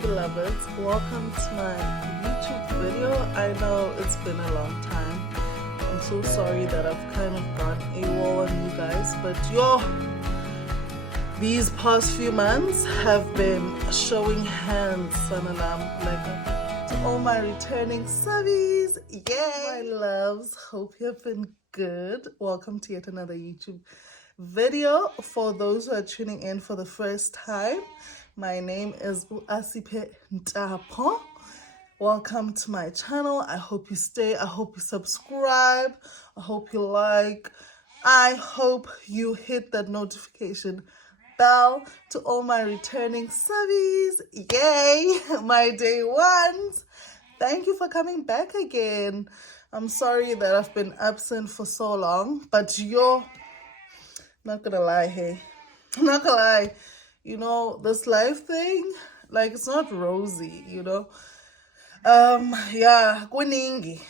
beloveds, welcome to my YouTube video. I know it's been a long time. I'm so sorry that I've kind of gone AWOL on you guys, but these past few months have been showing hands, Sanalam, like to all my returning subbies. Yay! My loves, hope you've been good. Welcome to yet another YouTube video. For those who are tuning in for the first time, my name is Asiphe Ntapo. Welcome to my channel. I hope you stay. I hope you subscribe. I hope you like. I hope you hit that notification bell. To all my returning subbies, yay, my day ones. Thank you for coming back again. I'm sorry that I've been absent for so long, but not gonna lie, hey, I'm not gonna lie, this life thing, like, it's not rosy, yeah, kuningi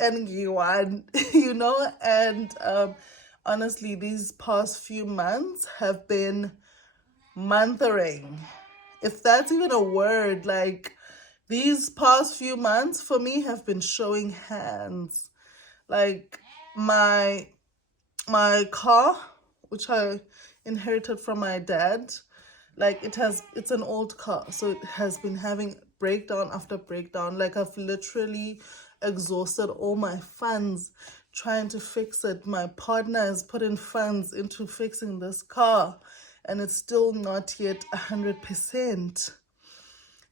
and giwan, and honestly, these past few months have been monthering, if that's even a word. Like, these past few months for me have been showing hands. Like, my car, which I inherited from my dad, like, it's an old car, so it has been having breakdown after breakdown. Like, I've literally exhausted all my funds trying to fix it. My partner has put in funds into fixing this car, and it's still not yet 100%.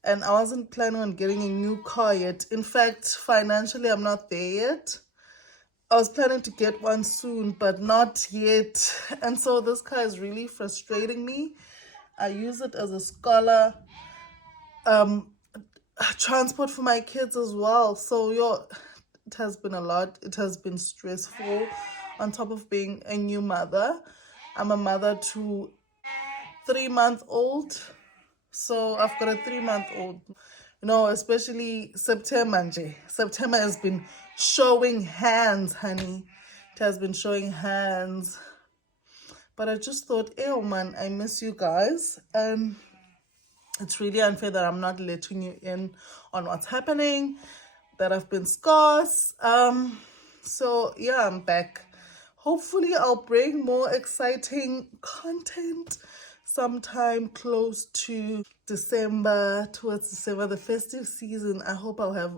And I wasn't planning on getting a new car yet. In fact, financially, I'm not there yet. I was planning to get one soon, but not yet. And so this car is really frustrating me. I use it as a scholar transport for my kids as well. So it has been a lot. It has been stressful. On top of being a new mother, I'm a mother to 3-month-old. So I've got a 3-month-old. Especially September. September has been showing hands, honey. It has been showing hands. But I just thought, ew, man, I miss you guys. And it's really unfair that I'm not letting you in on what's happening, that I've been scarce. So yeah, I'm back. Hopefully I'll bring more exciting content sometime close to December, towards December, the festive season. I hope I'll have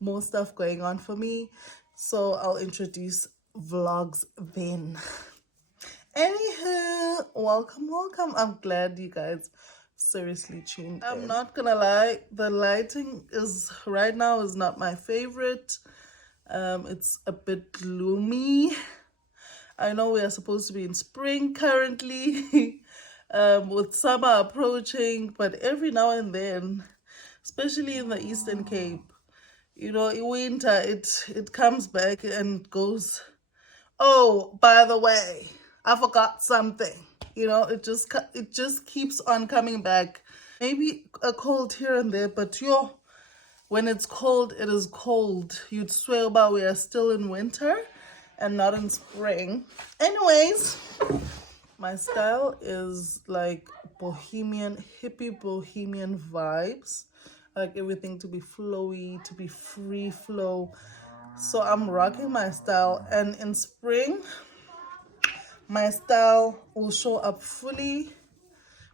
more stuff going on for me. So I'll introduce vlogs then. Anywho, welcome. I'm glad you guys seriously tuned in. I'm not gonna lie, the lighting right now is not my favorite. It's a bit gloomy. I know we are supposed to be in spring currently, with summer approaching, but every now and then, especially in the Eastern Cape, in winter, it comes back and goes, oh, by the way, I forgot something. It just keeps on coming back. Maybe a cold here and there, but when it's cold, it is cold. You'd swear about we are still in winter and not in spring. Anyways, my style is like hippie bohemian vibes. I like everything to be flowy, to be free flow. So I'm rocking my style, and in spring, my style will show up fully.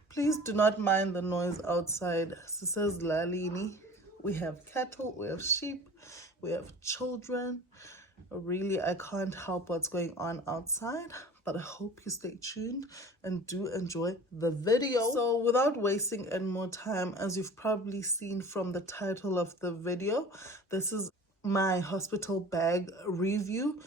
Please do not mind the noise outside. Sisa's Lalini. We have cattle, we have sheep, we have children. Really, I can't help what's going on outside, but I hope you stay tuned and do enjoy the video. So without wasting any more time, as you've probably seen from the title of the video, this is my hospital bag review,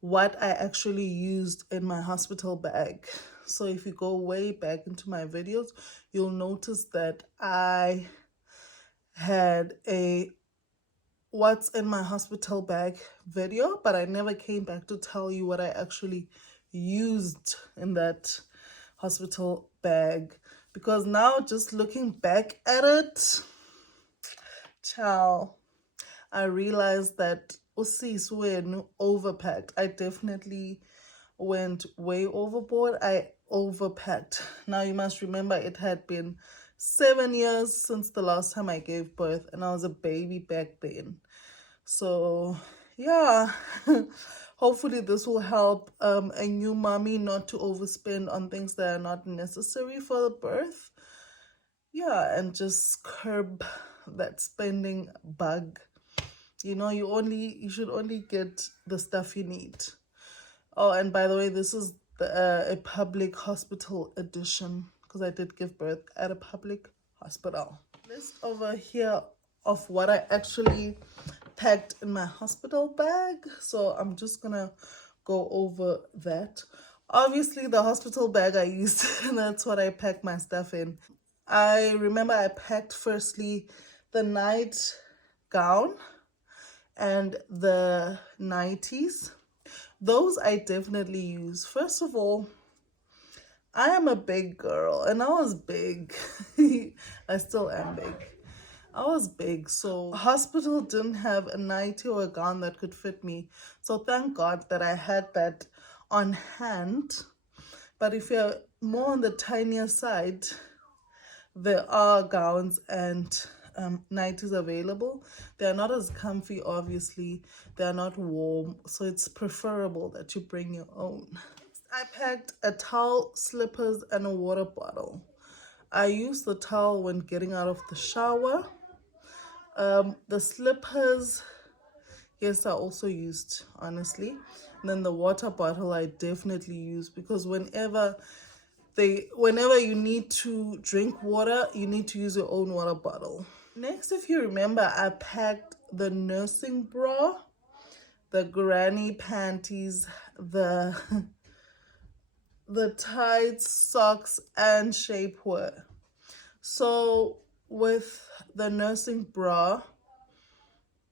what I actually used in my hospital bag. So if you go way back into my videos, you'll notice that I had a what's in my hospital bag video, but I never came back to tell you what I actually used in that hospital bag, because now just looking back at it, ciao, I realized that usis were overpacked. I definitely went way overboard. I overpacked. Now you must remember, it had been 7 years since the last time I gave birth, and I was a baby back then. So yeah, hopefully this will help a new mommy not to overspend on things that are not necessary for the birth. Yeah, and just curb that spending bug. You know, you should only get the stuff you need. Oh, and by the way, this is a public hospital edition because I did give birth at a public hospital. List over here of what I actually packed in my hospital bag. So I'm just gonna go over that. Obviously, the hospital bag I used, that's what I packed my stuff in. I remember I packed firstly the night gown and the nighties. Those I definitely use. First of all, I am a big girl and I was big. I still am big. I was big, so hospital didn't have a nightie or a gown that could fit me. So thank God that I had that on hand. But if you're more on the tinier side, there are gowns and nighties available. They are not as comfy, obviously. They are not warm, so it's preferable that you bring your own. I packed a towel, slippers, and a water bottle. I use the towel when getting out of the shower. The slippers, yes, I also used, honestly. And then the water bottle I definitely use because whenever you need to drink water, you need to use your own water bottle. Next, if you remember, I packed the nursing bra, the granny panties, the tights, socks, and shapewear. So with the nursing bra,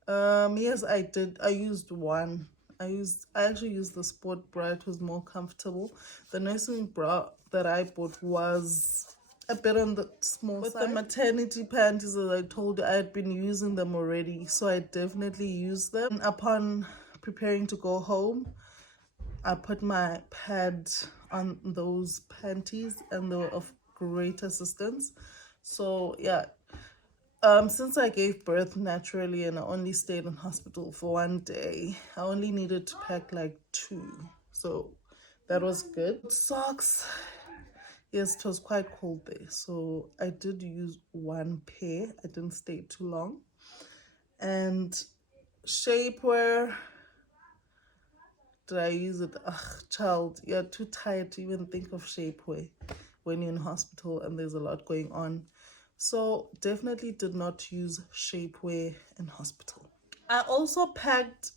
yes, I did. I used one. I actually used the sport bra. It was more comfortable. The nursing bra that I bought was a bit on the small side. With the maternity panties, as I told you, I had been using them already, so I definitely used them. And upon preparing to go home, I put my pad on those panties and they were of great assistance. So yeah, since I gave birth naturally and I only stayed in hospital for 1 day, I only needed to pack like 2. So that was good. Socks, yes, it was quite cold there. So I did use 1 pair. I didn't stay too long. And shapewear, did I use it? Ugh, child, you're too tired to even think of shapewear when you're in hospital and there's a lot going on. So definitely did not use shapewear in hospital. I also packed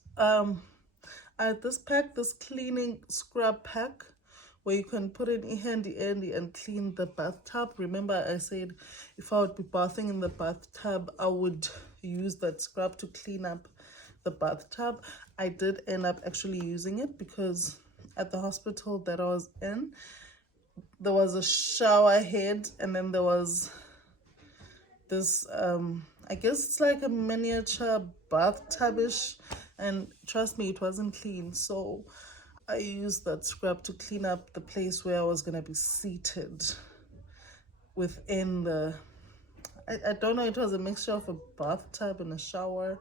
this cleaning scrub pack where you can put it in handy and clean the bathtub. Remember I said if I would be bathing in the bathtub, I would use that scrub to clean up the bathtub. I did end up actually using it because at the hospital that I was in, there was a shower head and then there was this I guess it's like a miniature bathtub-ish, and trust me, it wasn't clean. So I used that scrub to clean up the place where I was gonna be seated within the I don't know, it was a mixture of a bathtub and a shower.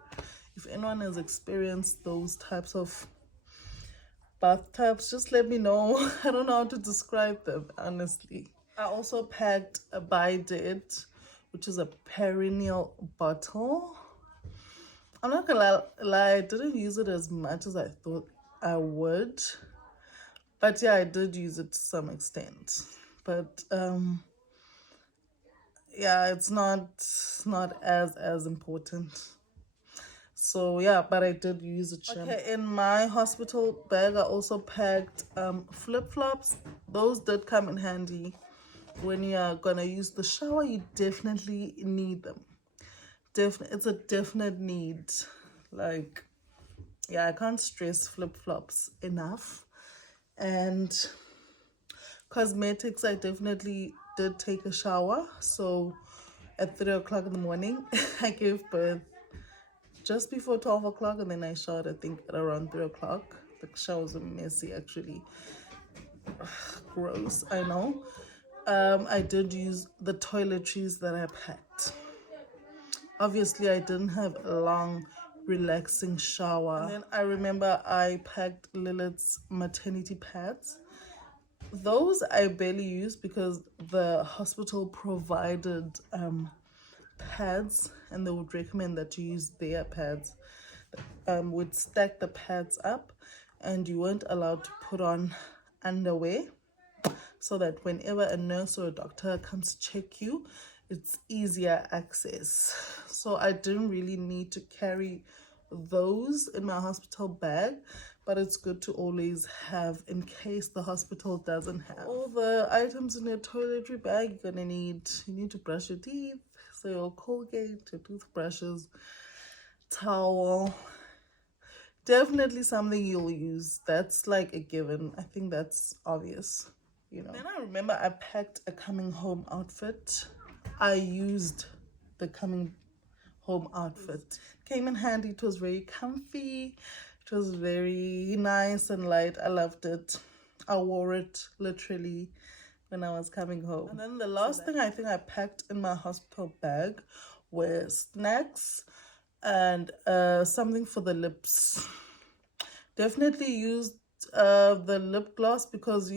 If anyone has experienced those types of bathtubs, just let me know. I don't know how to describe them, honestly. I also packed a bidet, which is a perennial bottle. I'm not gonna lie, I didn't use it as much as I thought I would. But yeah, I did use it to some extent. But yeah, it's not as important. So yeah, but I did use it. Okay, in my hospital bag, I also packed flip-flops. Those did come in handy. When you're gonna use the shower, you definitely need them. It's a definite need. Like, yeah, I can't stress flip-flops enough. And cosmetics, I definitely did take a shower. So at 3 o'clock in the morning, I gave birth just before 12 o'clock, and then I showered, I think, at around 3 o'clock. The showers were messy, actually. Ugh, gross, I know. I did use the toiletries that I packed. Obviously, I didn't have a long, relaxing shower. And then I remember I packed Lilith's maternity pads. Those I barely used because the hospital provided pads, and they would recommend that you use their pads. Would stack the pads up, and you weren't allowed to put on underwear, so that whenever a nurse or a doctor comes to check you, it's easier access. So I didn't really need to carry those in my hospital bag, but it's good to always have in case the hospital doesn't have. All the items in your toiletry bag you're gonna need. You need to brush your teeth, so your Colgate, your toothbrushes, towel. Definitely something you'll use. That's like a given. I think that's obvious, you know. Then I remember I packed a coming home outfit. I used the coming home outfit. Came in handy. It was very comfy. It was very nice and light. I loved it. I wore it literally when I was coming home. And then the last thing I think I packed in my hospital bag were snacks and something for the lips. Definitely used the lip gloss because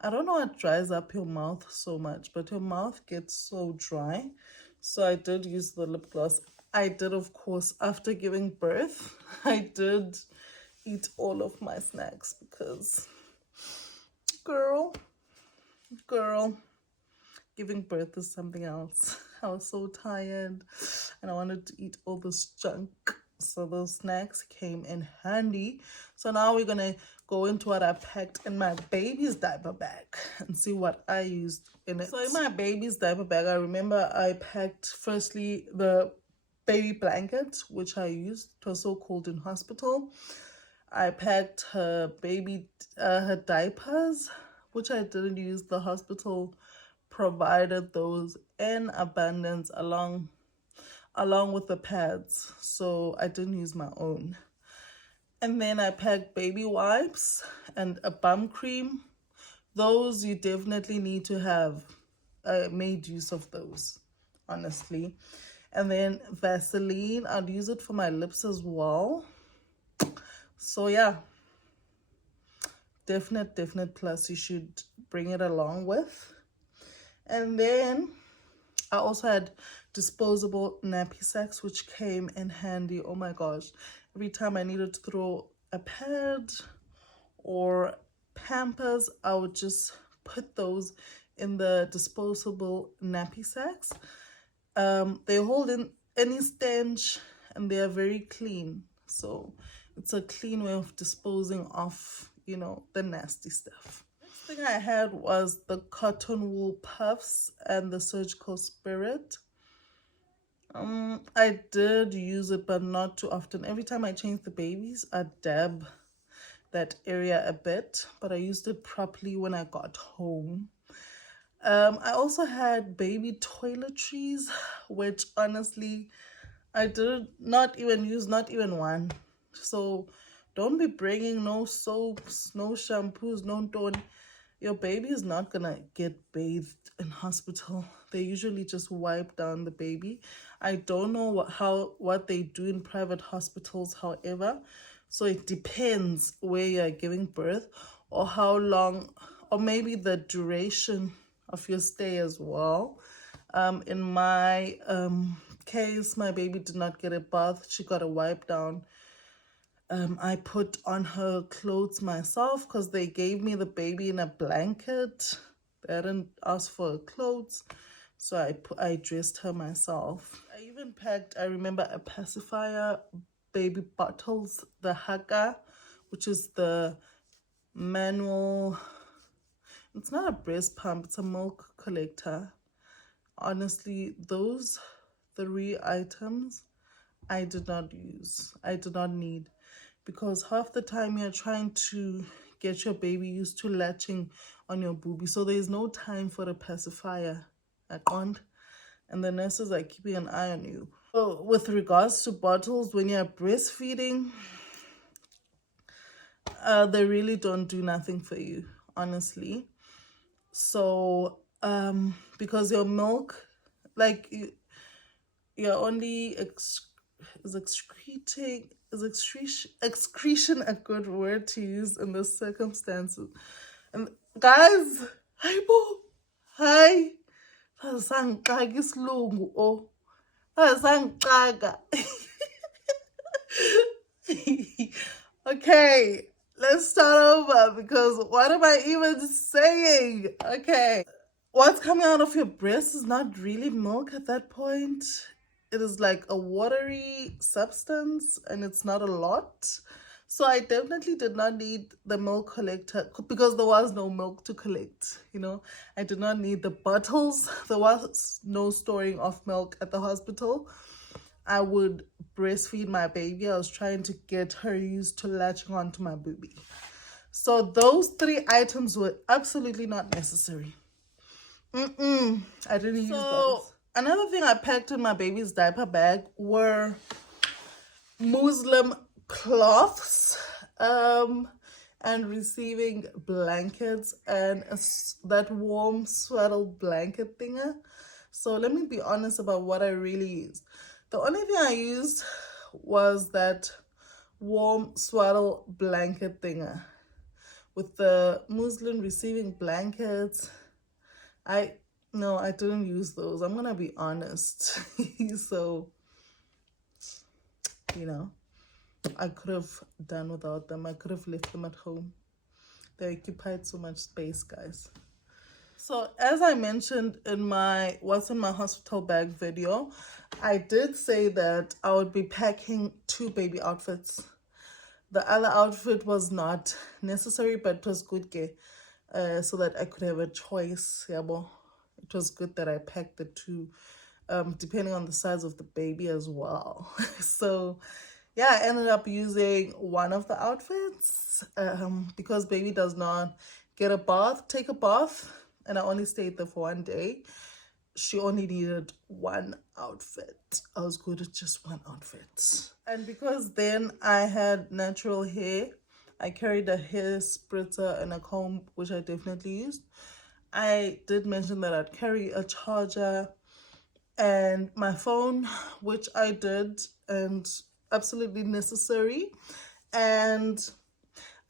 I don't know what dries up your mouth so much, but your mouth gets so dry. So I did use the lip gloss. I did, of course, after giving birth, I did eat all of my snacks because girl, giving birth is something else. I was so tired and I wanted to eat all this junk. So those snacks came in handy. So now we're gonna go into what I packed in my baby's diaper bag and see what I used in it. So in my baby's diaper bag, I remember I packed firstly the baby blanket, which I used. It was so cold in hospital. I packed her her diapers, which I didn't use. The hospital provided those in abundance along with the pads, so I didn't use my own. And then I packed baby wipes and a bum cream. Those you definitely need to have. I made use of those, honestly. And then Vaseline, I'd use it for my lips as well. So yeah, definite plus you should bring it along with. And then I also had disposable nappy sacks, which came in handy. Oh my gosh, every time I needed to throw a pad or Pampers, I would just put those in the disposable nappy sacks. They hold in any stench and they are very clean, so it's a clean way of disposing of, you know, the nasty stuff. Next thing I had was the cotton wool puffs and the surgical spirit. I did use it, but not too often. Every time I changed the babies, I dab that area a bit, but I used it properly when I got home. I also had baby toiletries, which honestly I did not even use, not even one. So don't be bringing no soaps, no shampoos, no don't. Your baby is not gonna get bathed in hospital. They usually just wipe down the baby. I don't know what they do in private hospitals, however. So it depends where you're giving birth or how long, or maybe the duration of your stay as well. In my case, my baby did not get a bath. She got a wipe down. I put on her clothes myself because they gave me the baby in a blanket. They didn't ask for her clothes, so I dressed her myself. I even packed, I remember, a pacifier, baby bottles, the Haka, which is the manual. It's not a breast pump, it's a milk collector. Honestly, those 3 items I did not use. I did not need, because half the time you're trying to get your baby used to latching on your boobie, so there's no time for the pacifier at all, and the nurses are keeping an eye on you. So with regards to bottles, when you're breastfeeding, they really don't do nothing for you, honestly. So because your milk, like you're only excretion a good word to use in this circumstances? And guys, hi bo, hi, sangixaka isilungu oh, sangixaka. Okay, let's start over because what am I even saying? Okay. What's coming out of your breast is not really milk at that point. It is like a watery substance and it's not a lot. So I definitely did not need the milk collector because there was no milk to collect, you know. I did not need the bottles. There was no storing of milk at the hospital. I would breastfeed my baby. I was trying to get her used to latching onto my booby. So those 3 items were absolutely not necessary. I didn't use those. Another thing I packed in my baby's diaper bag were Muslim cloths, and receiving blankets and that warm swaddled blanket thinger. So let me be honest about what I really used. The only thing I used was that warm swaddle blanket thinger. With the Muslim receiving blankets, I didn't use those. I'm gonna be honest. So, you know, I could have done without them. I could have left them at home. They occupied so much space, guys. So as I mentioned in my What's in My Hospital Bag video, I did say that I would be packing 2 baby outfits. The other outfit was not necessary, but it was good, so that I could have a choice. Yabo. It was good that I packed the 2, depending on the size of the baby as well. So yeah, I ended up using one of the outfits because baby does not take a bath, and I only stayed there for 1 day. She only needed 1 outfit. I was good at just 1 outfit. And because then I had natural hair, I carried a hair spritzer and a comb, which I definitely used. I did mention that I'd carry a charger and my phone, which I did, and absolutely necessary. And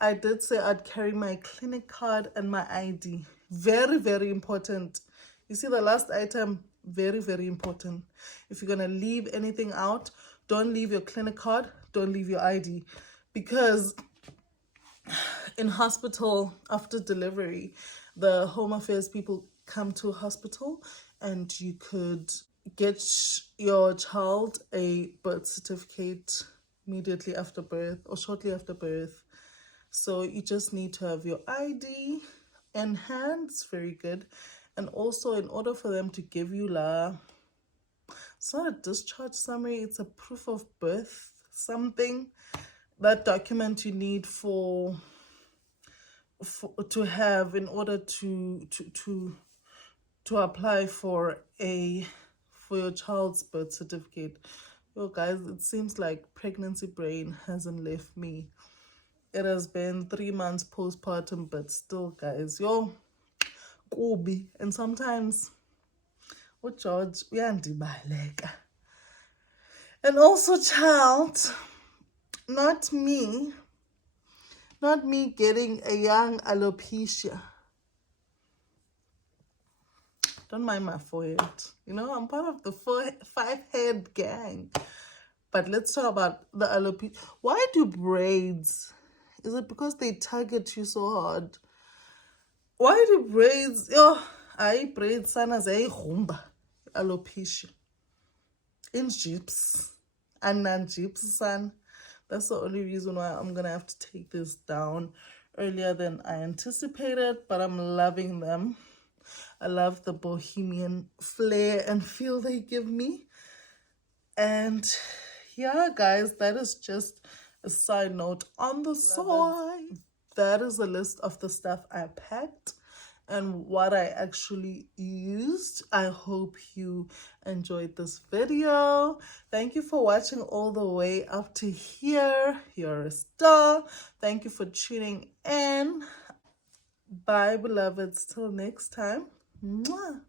I did say I'd carry my clinic card and my ID. Very, very important. You see the last item, very, very important. If you're going to leave anything out, don't leave your clinic card, don't leave your ID. Because in hospital, after delivery, the home affairs people come to hospital and you could get your child a birth certificate immediately after birth or shortly after birth. So you just need to have your ID in hand. It's very good. And also, in order for them to give you it's not a discharge summary, it's a proof of birth, something, that document you need to have in order to apply for your child's birth certificate. Yo guys, it seems like pregnancy brain hasn't left me. It has been 3 months postpartum, but still, guys, yo, Kobe. And sometimes, George, uyandibaleka. And also, child, not me getting a young alopecia. Don't mind my forehead. You know, I'm part of the 5-head gang. But let's talk about the alopecia. Why do braids? Is it because they target you so hard? Why do braids? Braids sana zayihumba alopecia. In jeeps and non-jeeps, son. That's the only reason why I'm gonna have to take this down earlier than I anticipated, but I'm loving them. I love the bohemian flair and feel they give me. And yeah, guys, that is just a side note on the side. That is a list of the stuff I packed and what I actually used. I hope you enjoyed this video. Thank you for watching all the way up to here. You're a star. Thank you for tuning in. Bye, beloveds. Till next time. Mwah.